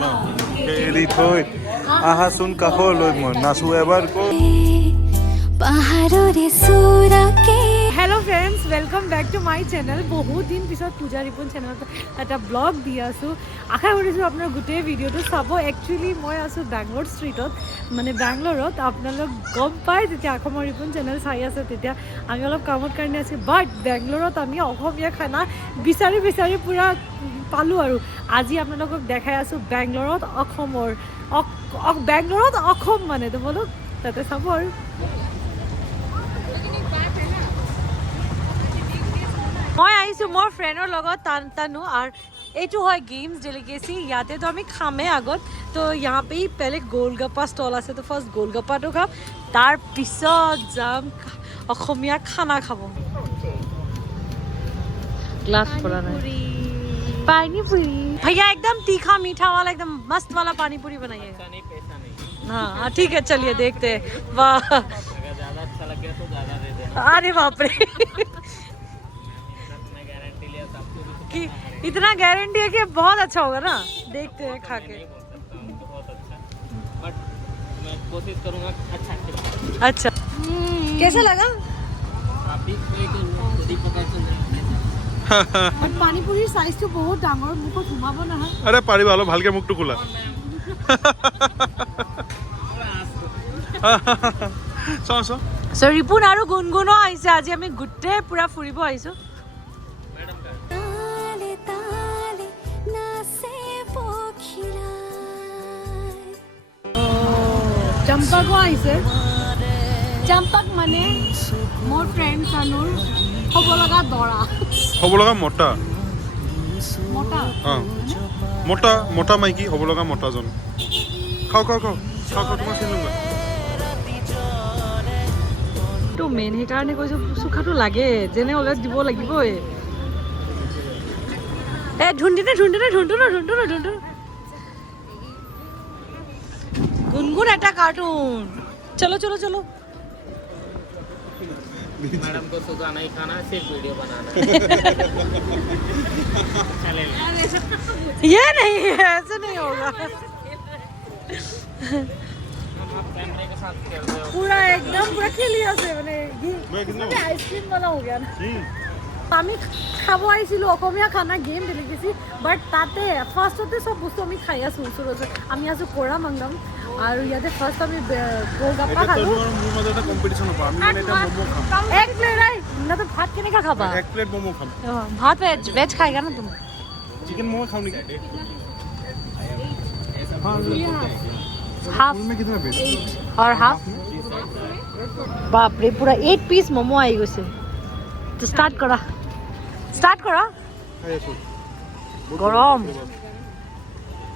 এৰি থৈ আহাচোন কাষলৈ মই নাচো এবাৰ hello friends welcome back to my channel बहुत दिन पिছত पूजा रिपुन चैनल এটা ব্লগ দি আছো আশা কৰিছো আপোনাৰ গোটেই ভিডিওটো চাব একচুয়ালি মই আছো বেংগলোৰ ষ্ট্ৰীটত মানে বেংগলোৰত আপোনালোক গম পায় যেতিয়া আখমৰ ৰিপুন চেনেল চাই আছে তেতিয়া আমি অলপ কামত কাৰণে আছো বাট বেংগলোৰত আমি অসমীয়া খানা বিচাৰি বিচাৰি পুৰা পালো আৰু আজি আপোনালোকক দেখাই আছো বেংগলোৰত অসমৰ বেংগলোৰত অসম মানে তো বলো তাতে চাব আৰু মই আহিছো মোৰ ফ্ৰেণ্ডৰ লগত তানু আৰু এইটো হয় গেমছ ডেলিগেসি ইয়াতে তো আমি খামে আগত তো यहाँ पे ही पहले गोलगप्पा स्टल আছে তো ফার্স্ট গোলগপ্পাটো খাম তাৰ পিছত যাম অসমীয়া খানা খাব গ্লাস পড়া নাই पानी पूरी भैया एकदम तीखा मीठा वाला एकदम मस्त वाला पानी पूरी बनाइए हाँ ठीक है चलिए देखते हैं वाह अगर ज़्यादा अच्छा लग गया तो ज़्यादा दे देना अरे बाप रे कि इतना गारंटी है कि बहुत अच्छा होगा ना देखते हैं खा के बहुत अच्छा बट मैं कोशिश करूँगा अच्छा कैसा लगा आप भी खुद ही पता चल और पानी पूरी साइज तो बहुत डांगर मुको घुमाबो ना আরে পাৰিবা অলপ ভালকে মুখটো খোলা সো ৰিপুন আৰু গুনগুনো আহিছে আজি আমি গুটে পুৰা ফুৰিব আহিছো চম্পাকো আহিছে চম্পাক মানে মোৰ ফ্ৰেণ্ড কানুৰ হ'ব লগা দৰা হ'ব লগা মটা মোটা মোটা মোটা মাইকি হ'ব লগা মটাজন খাও খাও খাও খাও খাও তোমাক খেলুঙ্গা তো মেন সেইকাৰণে কৈছো সুখাটো লাগে যেনে অলপ দিব লাগিবই এ ঢুন্ডিনে গুনগুন এটা কার্টুন চলো চলো চলো मैडम को सुखाना ही खाना सिर्फ वीडियो बनाना ये नहीं ऐसे नहीं होगा कैमरे के साथ खेल रहे हो पूरा एकदम पूरा खेलिया से মানে আইসক্রিম বানা हो गया ना আমি খাব আহিছিলো অসমীয়া খানা গেম ডেলিগেসি বাট তাতে ফার্স্টতে সব বস্তু আমি খাই আছো ওচৰত আমি আছো কোৰা মাংগাম আৰু ইয়াতে ফাৰ্স্ট আমি গোলগাপ্পা খালো মোৰ মাজত এটা কম্পিটিশন হ'ব আমি মানে এটা মোমো খাম এক প্লেট আই না তো ভাত কেনেকা খাবা এক প্লেট মোমো খাম ভাত ভেজ খাएगा ना तुम চিকেন মোমো খাও নেকি हाफ में कितना वेज और हाफ बाप रे पूरा 8 पीस मोमो आई গৈছে तो स्टार्ट करा খাই আছো गरम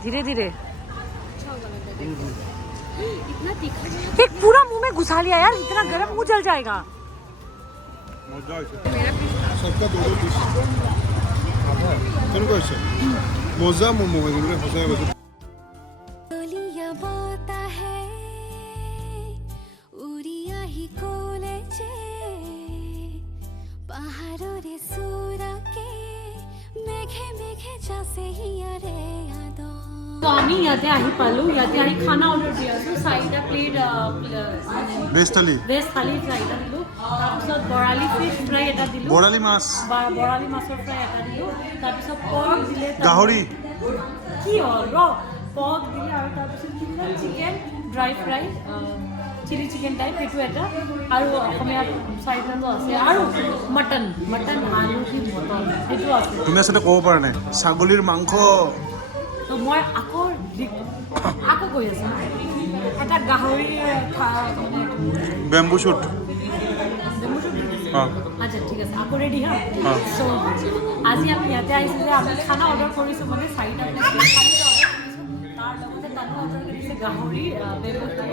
धीरे धीरे एक पूरा मुंह में घुसा लिया यार इतना गरम मुंह जल जाएगा মজা হইছে সবটা দো পিস কেন কইছে মজা মোমো এগুলো হসাই গেছে তো আমি ইয়াতে আহি পালো ইয়াতে আহি খানা অৰ্ডাৰ দি আছো চাৰিটা প্লেট বেশ থালি চাৰিটা দিলো তাৰপিছত বৰালি ফিছ ফ্ৰাই এটা দিলো বৰালি মাছ বৰালি মাছৰ ফ্ৰাই এটা দিলো তাৰপিছত পৰ্ক দিলে গাহৰি কি হ'ল পৰ্ক দিলে আৰু তাৰপিছত কি দিলে chicken dry fry chilli chicken type এইটো এটা আৰু অসমীয়া চাৰিটাটো আছে আৰু মটন আলু দি মটন সেইটো আছে তুমি আসলে ক'ব পৰা নাই ছাগলীৰ মাংস তো মই আকৌ কৈ আছো এটা গাহৰি বেম্বু শুট আচ্ছা ঠিক আছে আকৌ ৰেডি হা সো আজি আমি ইয়াতে আহিছো যে আমি খানা অৰ্ডাৰ কৰিছো মানে চাৰিটা তাৰ লগতে তানো অৰ্ডাৰ কৰিছে গাহৰি বেম্বু শুট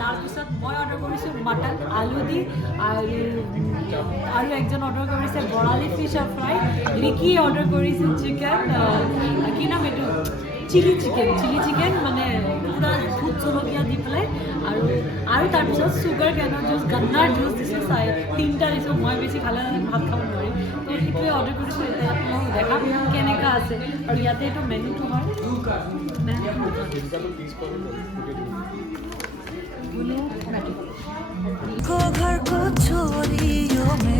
তাৰপিছত মই অৰ্ডাৰ কৰিছোঁ মটন আলু দি আৰু একজন অৰ্ডাৰ কৰিছে বৰালি ফিছ ফ্ৰাই ৰিকি অৰ্ডাৰ কৰিছে চিকেন কি নাম এইটো চিলি চিকেন মানে পুৰা ভূত জলকীয়া দি পেলাই আৰু তাৰপিছত চুগাৰ কেনৰ জুচ গন্নাৰ জুচ দিছোঁ তিনিটা দিছোঁ মই বেছি খালে ভাত খাব নোৱাৰিম তো সেইটোৱে অৰ্ডাৰ কৰিছোঁ এতিয়া আপোনালোকক দেখাম কেনেকুৱা আছে আৰু ইয়াতে এইটো মেনুটো হয়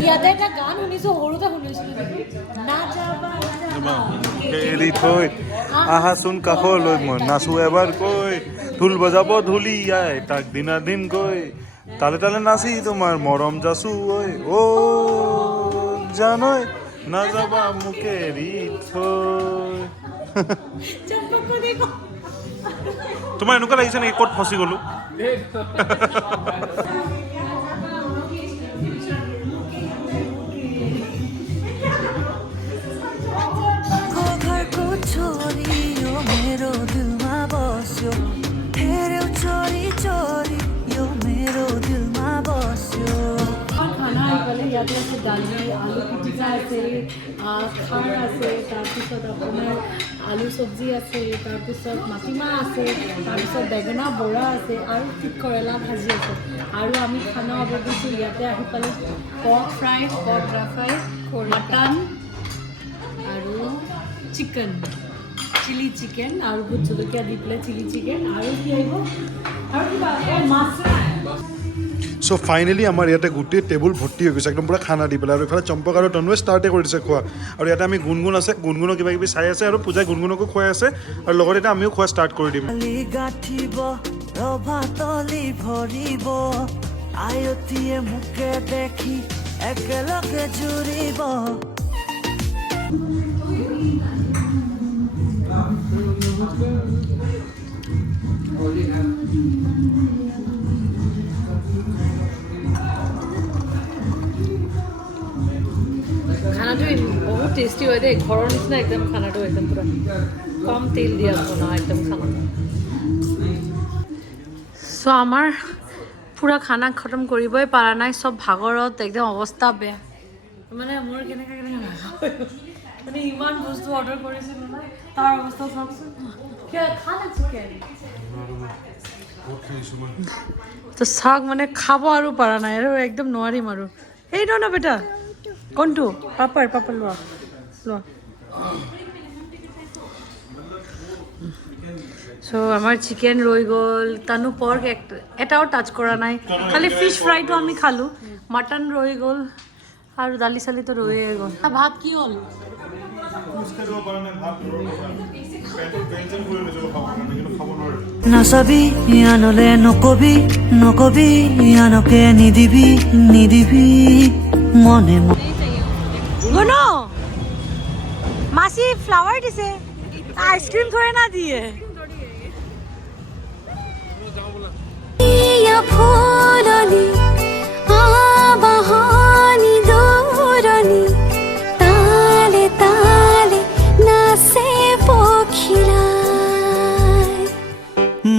ইয়াতে এটা গান শুনিছোঁ সৰুতে শুনিছিলোঁ এৰি থৈ আহাচোন কাষলৈ মই নাচো এবাৰ কৈ ঢোল বজাব ঢুলিয়াই তাক দিনা দিন গৈ তালে তালে নাচি তোমাৰ মৰম যাচো ঐ অ জানৈ নাযাবা মোক এৰি থৈ তোমাৰ এনেকুৱা লাগিছে নেকি ক'ত ফচি গ'লো ইয়াতে আছে দালি আলু পিটিকা আছে খাৰ আছে তাৰপিছত আপোনাৰ আলু চব্জি আছে তাৰপিছত মাটিমাহ আছে তাৰপিছত বেঙেনা বৰা আছে আৰু কেৰেলা ভাজি আছে আৰু আমি খানা অৰ্ডাৰ দিছোঁ ইয়াতে আহি পালে pork fry pork dry fry mutton আৰু চিকেন চিলি চিকেন আৰু ভোট জলকীয়া দি পেলাই চিলি চিকেন আৰু কি আহিব আৰু কিবা মাছ চ' ফাইনেলি আমাৰ ইয়াতে গোটেই টেবুল ভৰ্তি হৈ গৈছে একদম পূৰা খানা দি পেলাই আৰু এইফালে চম্পক আৰু তনুৱে ষ্টাৰ্টে কৰি দিছে খোৱা আৰু ইয়াতে আমি গুণগুণ আছে গুণগুণক কিবা কিবি চাই আছে আৰু পূজাই গুণগুণকো খুৱাই আছে আৰু লগতে এতিয়া আমিও খোৱা ষ্টাৰ্ট কৰি দিম আয়তিয়ে মোকে দেখি একেলগে জুৰিব খানাটো বহুত টেষ্টি হয় দেই ঘৰৰ নিচিনা একদম খানাটো একদম পুৰা কম তেল দিয়া বনোৱা একদম খানা চ' আমাৰ পুৰা খানা খতম কৰিবই পৰা নাই চব ভাগৰত একদম অৱস্থা বেয়া মানে মোৰ কেনেকৈ মানে ইমান বস্তু অৰ্ডাৰ কৰিছিলোঁ নহয় তাৰ অৱস্থা চাওকচোন খানা চিকেন তো চাওক মানে খাব আৰু পৰা নাই আৰু একদম নোৱাৰিম আৰু এই ন বেটা কোনটো পাপাৰ লোৱা লোৱা চ' আমাৰ চিকেন ৰৈ গ'ল তানো পৰ্ক এটাও টাচ কৰা নাই খালি ফিছ ফ্ৰাইটো আমি খালোঁ মটন ৰৈ গ'ল আৰু দালি চালিটো ৰৈয়ে গ'ল ভাত কি হ'ল নাচাবি আনলে নকবি নকবি আনকে নিদিবি নিদিবি মনে গুনো মাসি ফ্লাওয়ার দিছে আইসক্রিম থোড়ে না দিয়ে ফুলনি আবাহনি দৌরনি তালে তালে নাচে পখিলাই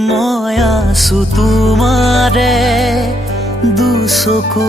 মই আছো তোমাৰে দুচকু